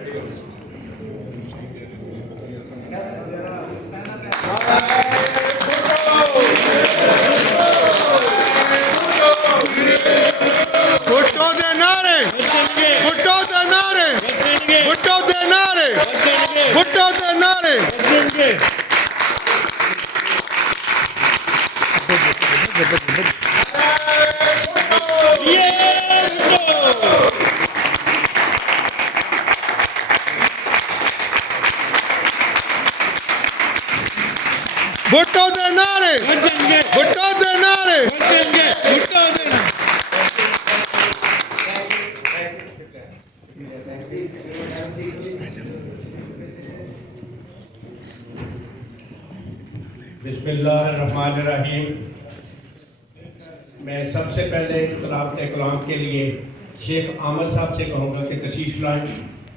भुट्टो दे नारे, भुट्टो दे नारे, भुट्टो दे नारे। बिस्मिल्लाहिर्रहमानिर्रहीम। मैं सबसे पहले तिलावत कलाम के लिए शेख आमर साहब से कहूँगा कि तशरीफ लाएं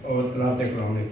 और तिलावत कलाम लें।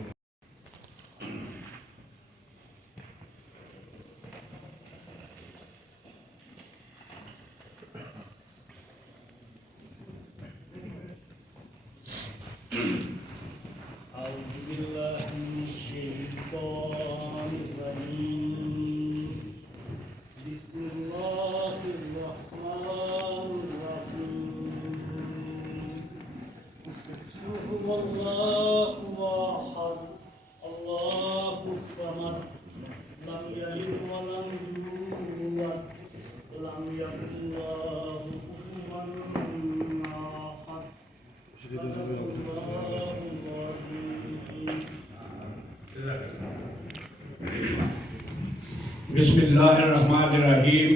Bismillahirrahmanirrahim.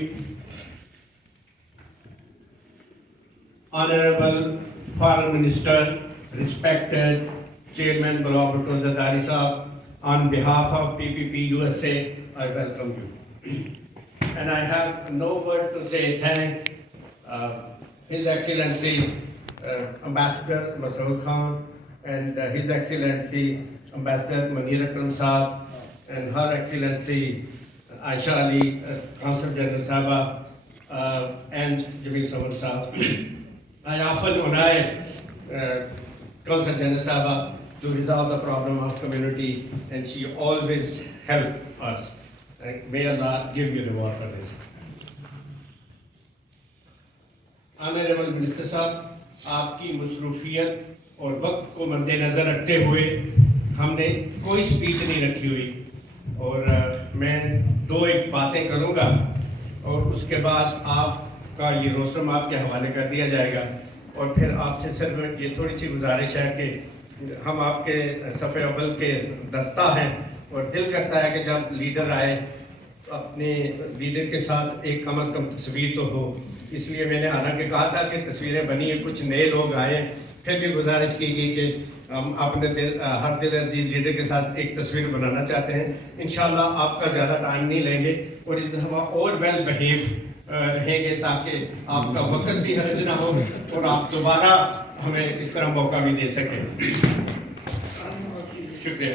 Honorable Foreign Minister, respected Chairman Ghulam Bhutto Zardari Sahab, on behalf of PPP USA, I welcome you. And I have no word to say thanks. His Excellency Ambassador Masood Khan and His Excellency Ambassador Munir Akram Sahab and Her Excellency Aisha Ali, Consul General Sahaba, and Jamil Samar Sahab. I often honor Consul General Sahaba to resolve the problem of community, and she always helped us. May Allah give you reward for this. Honorable Minister Sahab, आपकी मसरूफियत और वक्त को मद्देनज़र रखते हुए हमने कोई speech नहीं रखी हुई और मैं दो एक बातें करूंगा और उसके बाद आपका ये रोस्टम आपके हवाले कर दिया जाएगा और फिर आपसे सिर्फ ये थोड़ी सी गुजारिश है कि हम आपके सफ़े अव्वल के दस्ता हैं और दिल करता है कि जब लीडर आए तो अपने लीडर के साथ एक कम अज़ कम तस्वीर तो हो, इसलिए मैंने हालांकि कहा था कि तस्वीरें बनी है, कुछ नए लोग आए, फिर भी गुजारिश की गई कि हम अपने हर दिल अजीज लीडर के साथ एक तस्वीर बनाना चाहते हैं। इंशाल्लाह आपका ज़्यादा टाइम नहीं लेंगे और इस दफ़ा और वेल बिहेव रहेंगे ताकि आपका वक्त भी हर्ज ना हो और आप दोबारा हमें इस तरह मौका भी दे सकें। शुक्रिया।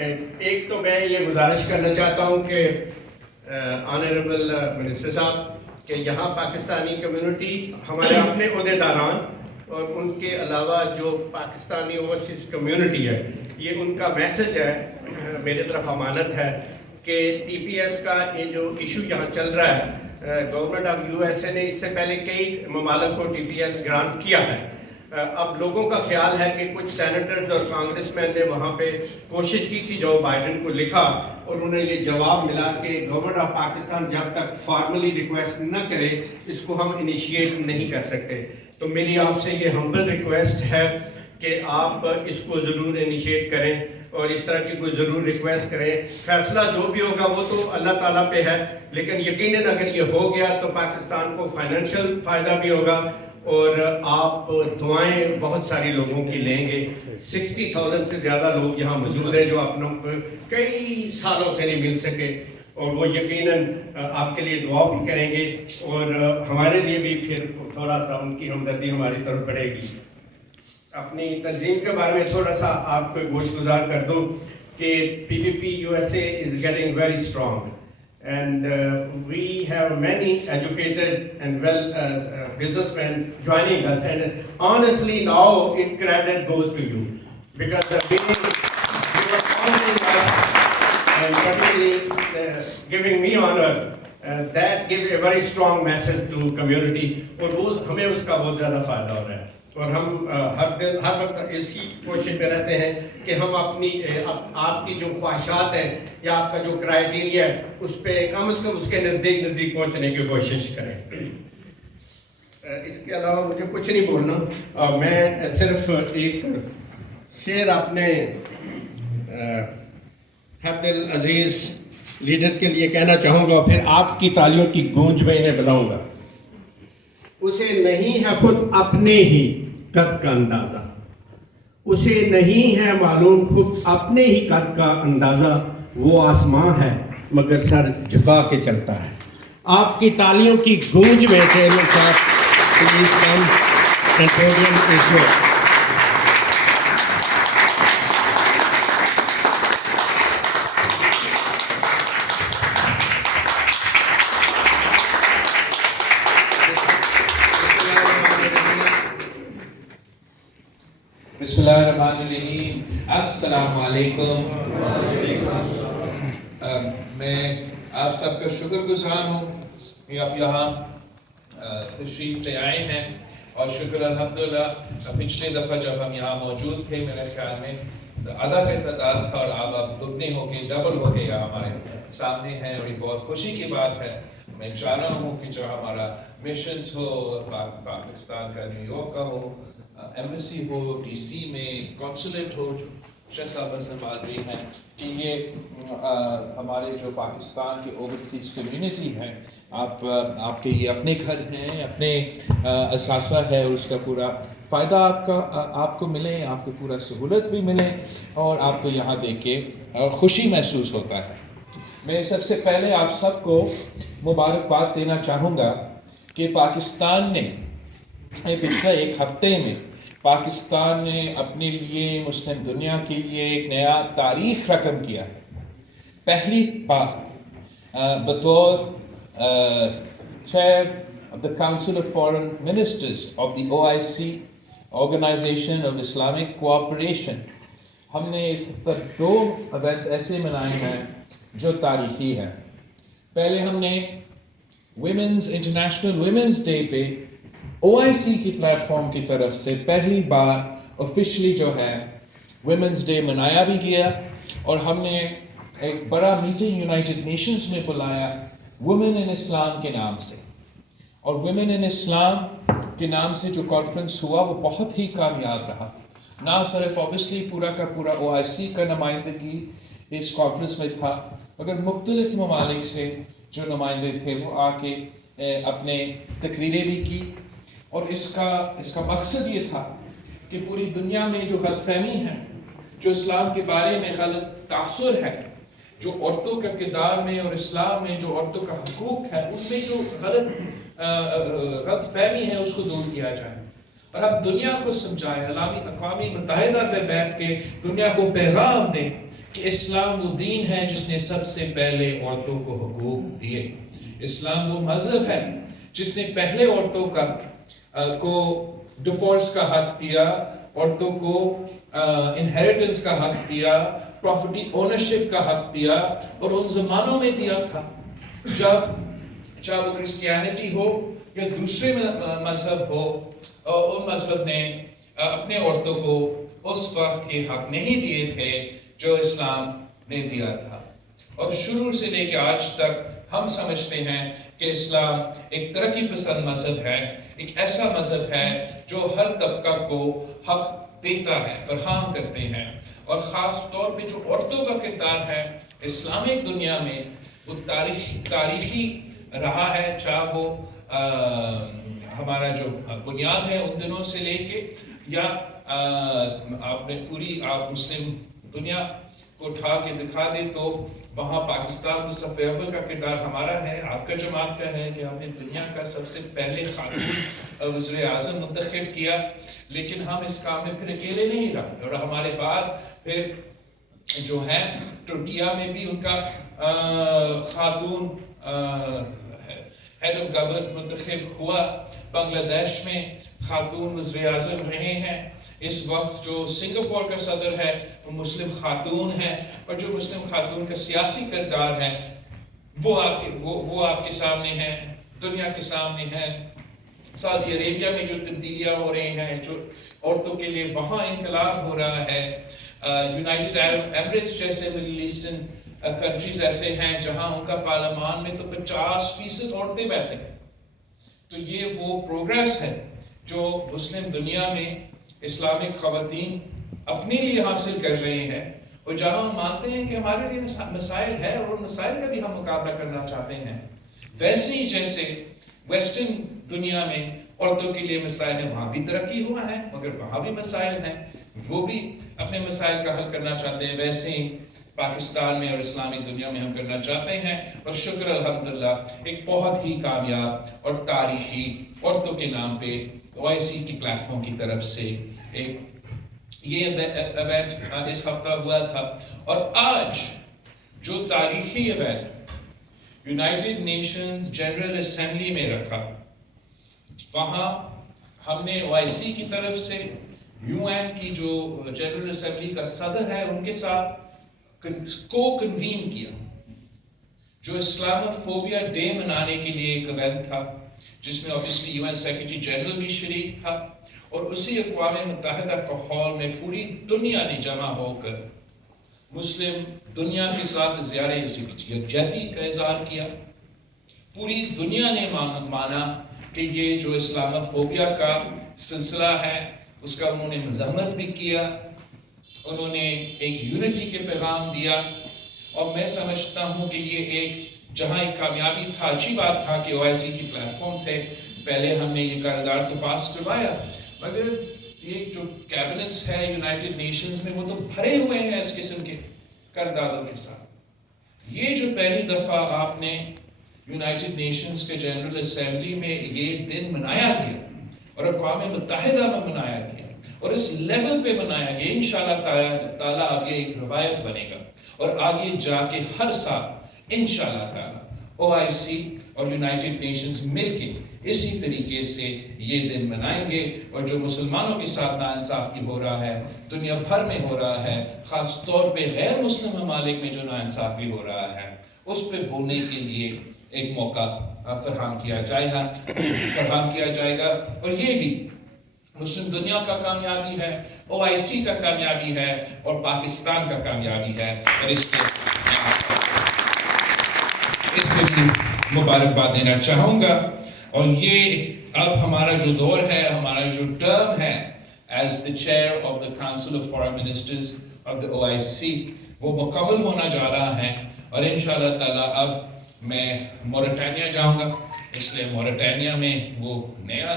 एक तो मैं ये गुजारिश करना चाहता हूँ कि ऑनरेबल मिनिस्टर साहब कि यहाँ पाकिस्तानी कम्युनिटी हमारे अपने ओहदेदारान और उनके अलावा जो पाकिस्तानी ओवरसीज़ कम्युनिटी है, ये उनका मैसेज है, मेरे तरफ अमानत है कि TPS का ये जो इशू यहाँ चल रहा है, गवर्नमेंट ऑफ USA ने इससे पहले कई ममालिक को TPS ग्रांट किया है। अब लोगों का ख्याल है कि कुछ सेनेटर्स और कांग्रेसमैन ने वहाँ पे कोशिश की थी, जो बाइडन को लिखा और उन्हें ये जवाब मिला कि गवर्नमेंट ऑफ पाकिस्तान जब तक फॉर्मली रिक्वेस्ट न करे इसको हम इनिशिएट नहीं कर सकते। तो मेरी आपसे ये हम्बल रिक्वेस्ट है कि आप इसको ज़रूर इनिशिएट करें और इस तरह की कोई ज़रूर रिक्वेस्ट करें। फैसला जो भी होगा वो तो अल्लाह ताला पे है, लेकिन यकीनन अगर ये हो गया तो पाकिस्तान को फाइनेंशियल फ़ायदा भी होगा और आप दुआएं बहुत सारी लोगों की लेंगे। 60,000 से ज़्यादा लोग यहाँ मौजूद हैं जो अपनों को कई सालों से नहीं मिल सके और वो यकीनन आपके लिए दुआ भी करेंगे और हमारे लिए भी फिर थोड़ा सा उनकी हमदर्दी हमारी तरफ बढ़ेगी। अपनी तंजीम के बारे में थोड़ा सा आपको गोशगुजार कर दूँ कि PPP USA is getting very strong and we have many educated and well businessmen joining us, and honestly now it credit goes to you because being you are honoring us and particularly giving me honor, that gives a very strong message to community. اور روز ہمیں اس کا بہت زیادہ فائدہ ہو رہا ہے اور ہم ہر وقت اسی کوشش میں رہتے ہیں کہ ہم اپنی آپ کی جو خواہشات ہیں یا آپ کا جو کرائیٹیریا ہے اس پہ کم از کم اس کے نزدیک پہنچنے کی کوشش کریں. اس کے علاوہ مجھے کچھ نہیں بولنا. میں صرف ایک شعر اپنے حد العزیز لیڈر کے لیے کہنا چاہوں گا اور پھر آپ کی تالیوں کی گونج میں انہیں بلاؤں گا. اسے نہیں ہے خود اپنے ہی قد کا اندازہ, اسے نہیں ہے معلوم خود اپنے ہی قد کا اندازہ, وہ آسماں ہے مگر سر جھکا کے چلتا ہے. آپ کی تالیوں کی گونج میں چیئرمین صاحب please come and podium is yours. بسم اللہ الرحمن الرحیم. السلام علیکم. میں آپ سب کا شکر گزار ہوں کہ آپ یہاں تشریف لے آئے ہیں اور شکر الحمدللہ. پچھلے دفعہ جب ہم یہاں موجود تھے میرے خیال میں آدھا کا تعداد تھا اور آپ دگنے ہو کے ڈبل ہو کے یہاں ہمارے سامنے ہیں اور یہ بہت خوشی کی بات ہے. میں چاہ رہا ہوں کہ جو ہمارا مشنز ہو پاکستان کا نیو یارک کا ہو, ایمبیسی ہو ڈی سی میں, کونسولیٹ ہو جو شیخ صاحب سنبھال رہی ہیں, کہ یہ ہمارے جو پاکستان کے اوورسیز کمیونٹی ہیں آپ کے یہ اپنے گھر ہیں, اپنے اثاثہ ہے, اور اس کا پورا فائدہ آپ کو ملے, آپ کو پورا سہولت بھی ملے اور آپ کو یہاں دیکھ کے خوشی محسوس ہوتا ہے. میں سب سے پہلے آپ سب کو مبارکباد دینا چاہوں گا کہ پاکستان نے پچھلے ایک ہفتے میں پاکستان نے اپنے لیے مسلم دنیا کے لیے ایک نیا تاریخ رقم کیا ہے. پہلی بار بطور chair of the council of foreign ministers of the OIC organisation of Islamic cooperation ہم نے اس وقت 2 ایونٹس ایسے منائے ہیں جو تاریخی ہیں. پہلے ہم نے انٹرنیشنل ویمنز ڈے پہ OIC کی پلیٹ فارم کی طرف سے پہلی بار آفیشلی جو ہے ویمنز ڈے منایا بھی گیا, اور ہم نے ایک بڑا میٹنگ یونائٹڈ نیشنز میں بلایا ویمن ان اسلام کے نام سے. اور ویمن ان اسلام کے نام سے جو کانفرنس ہوا وہ بہت ہی کامیاب رہا. نہ صرف آبویسلی پورا کا پورا OIC کا نمائندگی اس کانفرنس میں تھا, مگر مختلف ممالک سے جو نمائندے تھے وہ آ کے اپنے تقریریں بھی کی. اور اس کا مقصد یہ تھا کہ پوری دنیا میں جو غلط فہمی ہے, جو اسلام کے بارے میں غلط تاثر ہے, جو عورتوں کا کردار میں اور اسلام میں جو عورتوں کا حقوق ہے ان میں جو غلط فہمی ہے اس کو دور کیا جائے اور اب دنیا کو سمجھائے, اقوام متحدہ پہ بیٹھ کے دنیا کو پیغام دیں کہ اسلام وہ دین ہے جس نے سب سے پہلے عورتوں کو حقوق دیے. اسلام وہ مذہب ہے جس نے پہلے عورتوں کو ڈیفورس کا حق دیا, عورتوں کو انہیریٹنس کا حق دیا, پراپرٹی اونرشپ کا حق دیا, اور ان زمانوں میں دیا تھا جب چاہے وہ کرسچینٹی ہو یا دوسرے مذہب ہو, ان مذہب نے اپنے عورتوں کو اس وقت یہ حق نہیں دیے تھے جو اسلام نے دیا تھا. اور شروع سے لے کے آج تک ہم سمجھتے ہیں کہ اسلام ایک ترقی پسند مذہب ہے, ایک ایسا مذہب ہے جو ہر طبقہ کو حق دیتا ہے, فراہم کرتے ہیں, اور خاص طور پہ جو عورتوں کا کردار ہے اسلامک دنیا میں وہ تاریخی رہا ہے, چاہے وہ ہمارا جو بنیاد ہے ان دنوں سے لے کے, یا آپ نے پوری آپ مسلم دنیا کو اٹھا کے دکھا دے تو وہاں پاکستان تو صف اول کا کردار ہمارا ہے, آپ کا جماعت کا ہے کہ ہم نے دنیا کا سب سے پہلے خاتون وزیر اعظم منتخب کیا, لیکن ہم اس کام میں پھر اکیلے نہیں رہے, اور ہمارے بعد پھر جو ہے ترکیہ میں بھی ان کا خاتون हेड ऑफ गवर्नमेंट मुंतखब हुआ, बांग्लादेश में खातून वज़ीर आज़म रहे हैं, इस वक्त जो सिंगापुर का सदर है वो मुस्लिम खातून है, और जो मुस्लिम खातून का सियासी किरदार है वो आपके सामने है, दुनिया के सामने है। सऊदी अरेबिया में जो तब्दीलियाँ हो रही हैं, जो औरतों के लिए वहाँ इनकलाब हो रहा है, यूनाइटेड अरब एमिरेट्स जैसे मिडिल ईस्टर्न कंट्रीज ऐसे हैं जहाँ उनका पार्लियामान में तो 50% औरतें बैठे हैं। तो ये वो प्रोग्रेस है जो मुस्लिम दुनिया में इस्लामिक ख़वातीन अपने लिए हासिल कर रहे हैं, और जहाँ हम मानते हैं कि हमारे लिए मसाइल है और उन मसाइल का भी हम मुकाबला करना चाहते हैं, वैसे ही जैसे वेस्टर्न दुनिया में औरतों के लिए मसाइल है, वहाँ भी तरक्की हुआ है, मगर वहाँ भी मसाइल हैं, वो भी अपने मसाइल का हल करना चाहते हैं, वैसे ही पाकिस्तान में और इस्लामी दुनिया में हम करना चाहते हैं। और शुक्र अल्हम्दुलिल्लाह एक बहुत ही कामयाब और तारीखी औरतों के नाम पे OIC की प्लेटफॉर्म की तरफ से एक ये इवेंट इस हफ्ता हुआ था, और आज जो तारीखी event United Nations general assembly में रखा, वहाँ हमने OIC की तरफ से UN की जो जनरल असेंबली का सदर है उनके साथ को कन्वीन किया, जो इस्लामोफोबिया डे मनाने के लिए एक इवेंट था, जिसमें ऑब्वियसली UN सेक्रेटरी जनरल भी शरीक था, और उसी अक़वाम मुत्तहिदा का हॉल में पूरी दुनिया ने जमा होकर मुस्लिम दुनिया के साथ ज़ियारे यकजहती का इज़हार किया। पूरी दुनिया ने माना कि ये जो इस्लामोफोबिया का सिलसिला है उसका उन्होंने मज़म्मत भी किया, उन्होंने एक यूनिटी के पैगाम दिया, और मैं समझता हूँ कि ये एक जहाँ एक कामयाबी था, अच्छी बात था कि OIC की प्लेटफॉर्म थे, पहले हमने ये करारदाद तो पास करवाया, मगर ये जो कैबिनेट्स है यूनाइटेड नेशंस में वो तो भरे हुए हैं इस किस्म के करारदादों के साथ। ये जो पहली दफ़ा आपने यूनाइटेड नेशंस के जनरल असेंबली में ये दिन मनाया गया और अक़वाम मुत्तहिदा में मनाया गया और इस लेवल पे मनाया गया, इंशाअल्लाह ताला अब ये एक रवायत बनेगा और आगे जाके हर साल इंशाअल्लाह ताला OIC और यूनाइटेड नेशंस मिलके इसी तरीके से ये दिन मनाएंगे। और जो मुसलमानों के साथ नाइंसाफ़ी हो रहा है दुनिया भर में हो रहा है, ख़ास तौर पे गैर मुस्लिम ममालिक में जो नाइंसाफ़ी हो रहा है उस पर बोलने के लिए एक मौका फराहम किया जाएगा। और ये भी मुस्लिम दुनिया का कामयाबी है, OIC का कामयाबी है और पाकिस्तान का कामयाबी है, और इसके भी मुबारकबाद देना चाहूँगा। और ये अब हमारा जो दौर है, हमारा जो टर्म है as the chair of the council of foreign ministers of the OIC वो मुकम्मल होना जा रहा है, और इंशाअल्लाह ताला अब मैं मॉरिटानिया जाऊँगा, इसलिए मॉरिटानिया में वो नया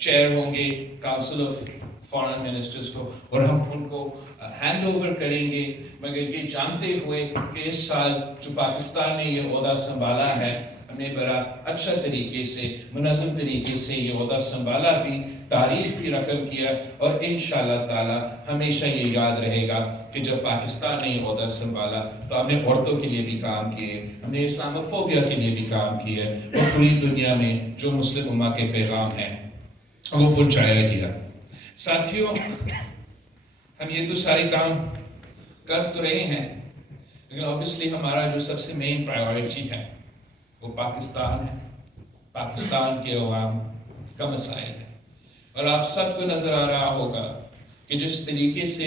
चेयर होंगे काउंसिल ऑफ फॉरेन मिनिस्टर्स को, और हम उनको हैंड ओवर करेंगे, मगर ये जानते हुए कि इस साल जो पाकिस्तान ने ये ओहदा संभाला है हमने बड़ा अच्छा तरीके से मुनज़्ज़म तरीके से ये ओहदा संभाला भी, तारीख़ भी रकम किया, और इंशाअल्लाह ताला हमेशा ये याद रहेगा कि जब पाकिस्तान ने ये ओहदा संभाला तो हमने औरतों के लिए भी काम किए, हमने इस्लामोफोबिया के लिए भी काम किए, और पूरी दुनिया में जो मुस्लिम उम्मा के पैगाम हैं वो पहुँचाया गया। साथियों, हम ये तो सारे काम कर तो रहे हैं, लेकिन ऑब्वियसली हमारा जो सबसे मेन प्रायोरिटी है वो पाकिस्तान है, पाकिस्तान के अवाम का मसाइल है। और आप सबको नज़र आ रहा होगा कि जिस तरीके से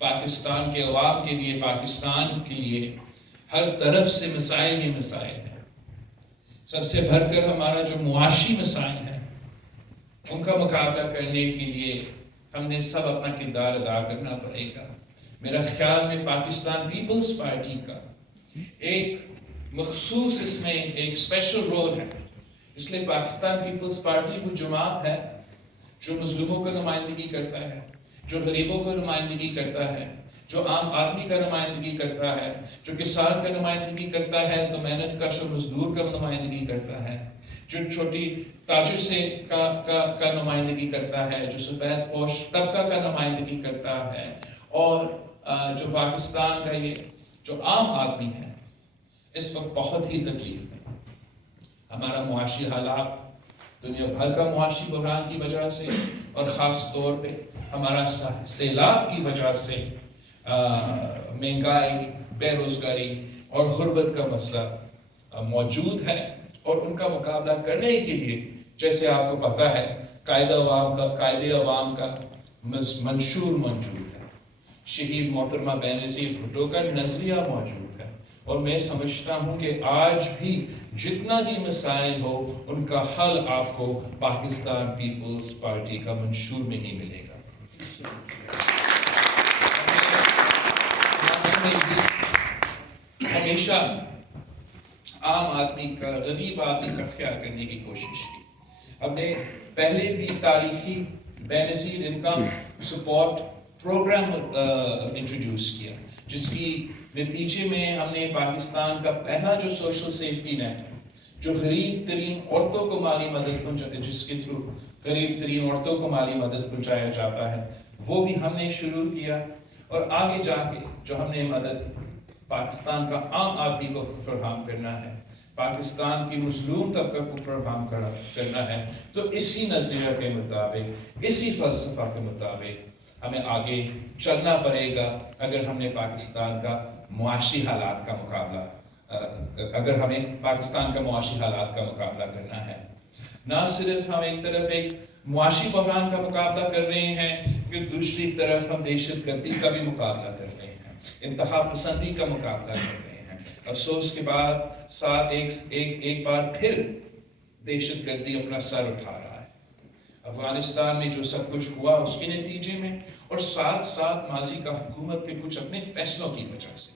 पाकिस्तान के अवाम के लिए, पाकिस्तान के लिए हर तरफ से मसाइल ही मसाइल हैं। सबसे भरकर हमारा जो मुआशी मसाइल हैं उनका मुकाबला करने के लिए हमने सब अपना किरदार अदा करना पड़ेगा। मेरा ख्याल में पाकिस्तान पीपल्स पार्टी का एक मखसूस इसमें एक स्पेशल रोल है, इसलिए पाकिस्तान पीपल्स पार्टी वो जमात है जो मजलूमों का नुमाइंदगी करता है, जो गरीबों का नुमाइंदगी करता है, जो आम आदमी का नुमाइंदगी करता है, जो किसान का नुमाइंदगी करता है, तो मेहनत का जो मजदूर का नुमाइंदगी करता है, जो छोटी ताजिर से का नुमाइंदगी करता है, जो सफ़ेद पोश तबका का नुमाइंदगी करता है, और जो पाकिस्तान का ये जो आम आदमी है इस वक्त बहुत ही तकलीफ में। ہمارا معاشی حالات دنیا بھر کا معاشی بحران کی وجہ سے اور خاص طور پہ ہمارا سیلاب کی وجہ سے مہنگائی، بے روزگاری اور غربت کا مسئلہ موجود ہے، اور ان کا مقابلہ کرنے کے لیے جیسے آپ کو پتہ ہے قائد عوام کا منشور موجود ہے، شہید محترمہ بینظیر بھٹو کا نظریہ موجود ہے، اور میں سمجھتا ہوں کہ آج بھی جتنا بھی مسائل ہو ان کا حل آپ کو پاکستان پیپلز پارٹی کا منشور میں ہی ملے گا۔ ہمیشہ عام آدمی کا، غریب آدمی کا خیال کرنے کی کوشش کی۔ ہم نے پہلے بھی تاریخی Benazir income support programme introduce کیا، جس کی نتیجے میں ہم نے پاکستان کا پہلا جو سوشل سیفٹی نیٹ ہے، جو غریب ترین عورتوں کو مالی مدد جس کے تھرو غریب ترین عورتوں کو مالی مدد پہنچایا جاتا ہے، وہ بھی ہم نے شروع کیا، اور آگے جا کے جو ہم نے مدد پاکستان کا عام آدمی کو فراہم کرنا ہے، پاکستان کی مظلوم طبقہ کو فراہم کرنا ہے، تو اسی نظریہ کے مطابق، اسی فلسفہ کے مطابق ہمیں آگے چلنا پڑے گا اگر ہم نے پاکستان کا معاشی حالات کا مقابلہ کرنا ہے۔ نہ صرف ہم ایک طرف ایک معاشی بحران کا مقابلہ کر رہے ہیں کہ دوسری طرف ہم دہشت گردی کا بھی مقابلہ کر رہے ہیں، انتہا پسندی کا مقابلہ کر رہے ہیں۔ افسوس کے بعد ساتھ ایک بار پھر دہشت گردی اپنا سر اٹھا رہا ہے افغانستان میں، جو سب کچھ ہوا اس کے نتیجے میں، اور ساتھ ساتھ ماضی کا حکومت کے کچھ اپنے فیصلوں کی وجہ سے،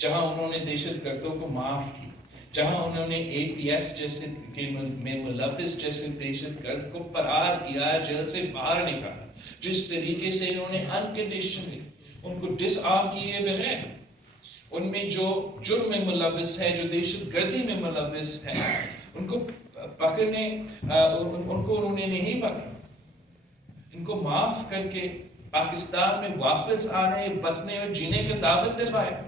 جہاں انہوں نے دہشت گردوں کو معاف کی، جہاں انہوں نے اے پی ایس جیسے میں ملوث جیسے دہشت گرد کو فرار کیا، جیل سے باہر نکالا، جس طریقے سے انہوں نے انکنڈیشنلی ان کو ڈس آرم کیے بغیر، ان میں جو جرم میں ملوث ہے، جو دہشت گردی میں ملوث ہے، ان کو پکڑنے ان کو انہوں نے نہیں پکڑا، ان کو معاف کر کے پاکستان میں واپس آنے، بسنے اور جینے کی دعوت دلوایا،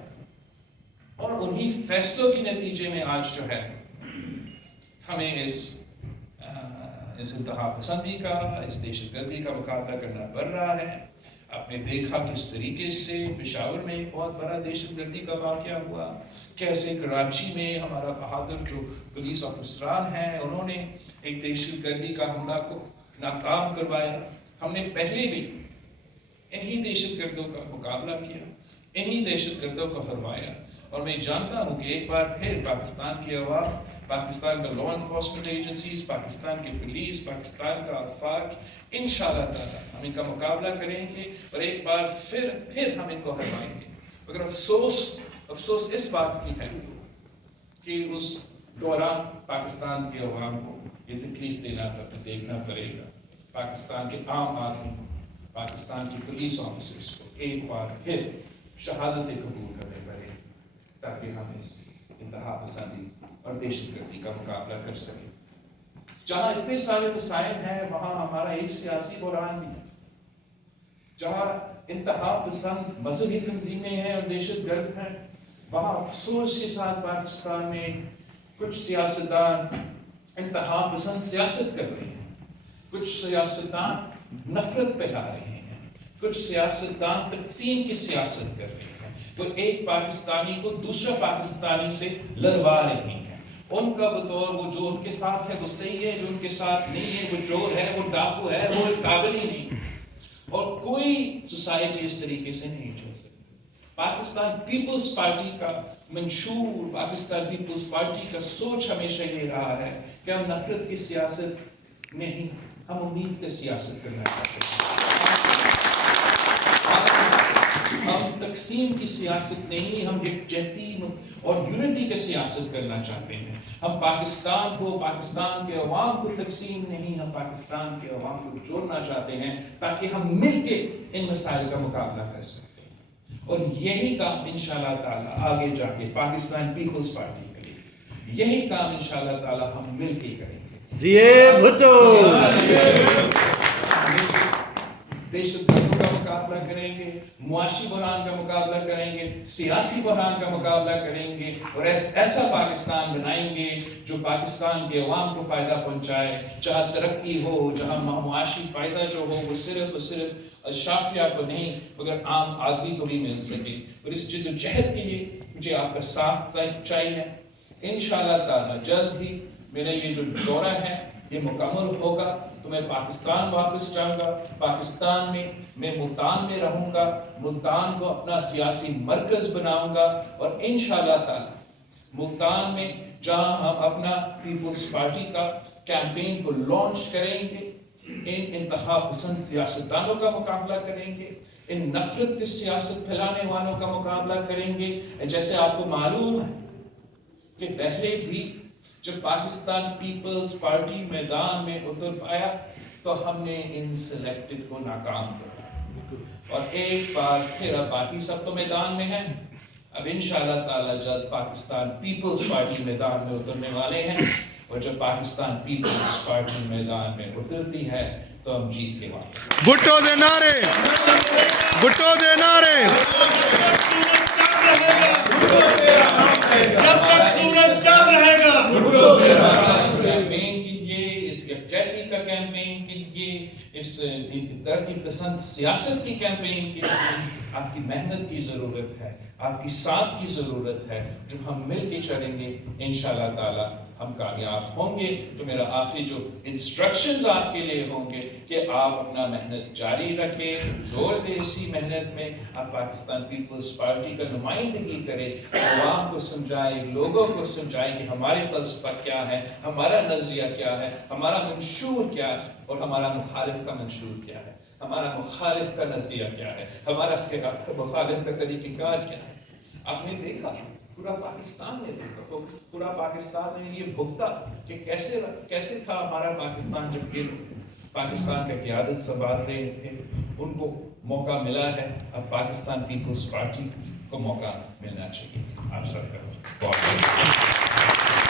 اور انہی فیصلوں کے نتیجے میں آج جو ہے ہمیں اس انتہا پسندی کا، اس دہشت گردی کا مقابلہ کرنا پڑ رہا ہے۔ آپ نے دیکھا کس طریقے سے پشاور میں ایک بہت بڑا دہشت گردی کا واقعہ ہوا، کیسے کراچی میں ہمارا بہادر جو پولیس افسران ہیں انہوں نے ایک دہشت گردی کا حملہ کو ناکام کروایا۔ ہم نے پہلے بھی انہی دہشت گردوں کا مقابلہ کیا، انہی دہشت گردوں کو ہروایا، اور میں جانتا ہوں کہ ایک بار پھر پاکستان کی عوام، پاکستان کا لا انفورسمنٹ ایجنسیز، پاکستان کی پولیس، پاکستان کا افواج انشاءاللہ تعالی ہم ان کا مقابلہ کریں گے، اور ایک بار پھر ہم ان کو ہروائیں گے۔ مگر افسوس اس بات کی ہے کہ اس دوران پاکستان کے عوام کو یہ تکلیف دیکھنا پڑے گا، پاکستان کے عام آدمی کو، پاکستان کی پولیس آفیسرز کو ایک بار پھر شہادتیں قبول کرنے پڑے، تاکہ ہم اس انتہا پسندی اور دہشت گردی کا مقابلہ کر سکیں۔ جہاں اتنے سارے مسائل ہیں وہاں ہمارا ایک سیاسی بحران بھی ہے، جہاں انتہا پسند مذہبی تنظیمیں ہیں اور دہشت گرد ہیں، وہاں افسوس کے ساتھ پاکستان میں کچھ سیاستدان انتہا پسند سیاست کر رہے ہیں، کچھ سیاستدان نفرت پھیلا رہے ہیں، کچھ سیاستدان تقسیم کی سیاست کر رہے ہیں، تو ایک پاکستانی کو دوسرا پاکستانی سے لڑوا رہے ہیں۔ ان کا بطور وہ جو ان کے ساتھ ہے وہ صحیح ہے، جو ان کے ساتھ نہیں ہے وہ چور ہے، وہ ڈاکو ہے، وہ قابل ہی نہیں، اور کوئی سوسائٹی اس طریقے سے نہیں چل سکتی۔ پاکستان پیپلز پارٹی کا منشور، پاکستان پیپلز پارٹی کا سوچ ہمیشہ یہ رہا ہے کہ ہم نفرت کی سیاست نہیں، ہم امید کی سیاست کرنا چاہتے ہیں، ہم تقسیم کی سیاست نہیں، ہم یکجہتی اور یونٹی کی سیاست کرنا چاہتے ہیں۔ ہم پاکستان کو، پاکستان کے عوام کو تقسیم نہیں، ہم پاکستان کے عوام کو جوڑنا چاہتے ہیں تاکہ ہم مل کے ان مسائل کا مقابلہ کر سکتے ہیں، اور یہی کام انشاءاللہ تعالی آگے جا کے پاکستان پیپلز پارٹی کرے گی، یہی کام انشاءاللہ تعالی ہم مل کے کریں گے۔ بھٹو دہشت گردوں کا مقابلہ मुकाबला करेंगे, मुआशी बहरान का मुकाबला करेंगे, सियासी बहरान का मुकाबला करेंगे और ऐसा पाकिस्तान बनाएंगे जो पाकिस्तान के अवाम को फ़ायदा पहुँचाए, जहाँ तरक्की हो, जहाँ मुआशी फ़ायदा जो हो वो सिर्फ़ और सिर्फ अशराफिया को नहीं मगर आम आदमी को भी मिल सके। और इस जद्दोजहद के लिए मुझे आपका साथ चाहिए। इंशाअल्लाह ताला जल्द ही मेरा ये जो दौरा है ये मुकम्मल होगा तो मैं पाकिस्तान वापस जाऊंगा। पाकिस्तान में मैं मुल्तान में रहूंगा, मुल्तान को अपना सियासी मरकज़ बनाऊंगा और इंशाअल्लाह ताला मुल्तान में जहां हम अपना पीपल्स पार्टी का कैंपेन को लॉन्च करेंगे, इन इंतहा पसंद सियासतदानों का मुकाबला करेंगे, इन नफरत की सियासत फैलाने वालों का मुकाबला करेंगे। जैसे आपको मालूम है कि पहले भी जब पाकिस्तान पीपल्स पार्टी मैदान में उतर पाया तो हमने इन सिलेक्टेड को नाकाम किया और एक बार फिर अब बाकी सब तो मैदान में हैं। अब इंशाअल्लाह ताला जल्द पाकिस्तान पीपल्स पार्टी मैदान में उतरने वाले हैं और जब पाकिस्तान पीपल्स पार्टी मैदान में उतरती है तो हम जीत के वापस। भुट्टो दे नारे, भुट्टो दे नारे। जब तक सूरज चल रहेगा इस कैंपेन के लिए, इस यकजहती का कैंपेन के लिए, इस तरक्की पसंद सियासत की कैंपेन के लिए आपकी मेहनत की ज़रूरत है, आपकी साथ की ज़रूरत है। जब हम मिल के चलेंगे इंशाअल्लाह ताला हम कामयाब होंगे। तो मेरा आखिरी जो इंस्ट्रक्शंस आपके लिए होंगे कि आप अपना मेहनत जारी रखें, जोर दें इसी मेहनत में, आप पाकिस्तान पीपल्स पार्टी का नुमाइंदगी करें, आवाम को समझाएं, लोगों को समझाएं कि हमारे फ़लसफ़ा क्या है, हमारा नज़रिया क्या है, हमारा मंशूर क्या है और हमारा मुखालिफ का मंशूर क्या है, हमारा मुखालिफ का नज़रिया क्या है, हमारा मुखालिफ का तरीक़ेकार क्या है। आपने देखा, पूरा पाकिस्तान ने देखा, तो पूरा पाकिस्तान ने ये भुगता कि कैसे था हमारा पाकिस्तान जब ये पाकिस्तान का क़यादत संभाल रहे थे, उनको मौका मिला है। अब पाकिस्तान पीपल्स पार्टी को मौका मिलना चाहिए। आप सबका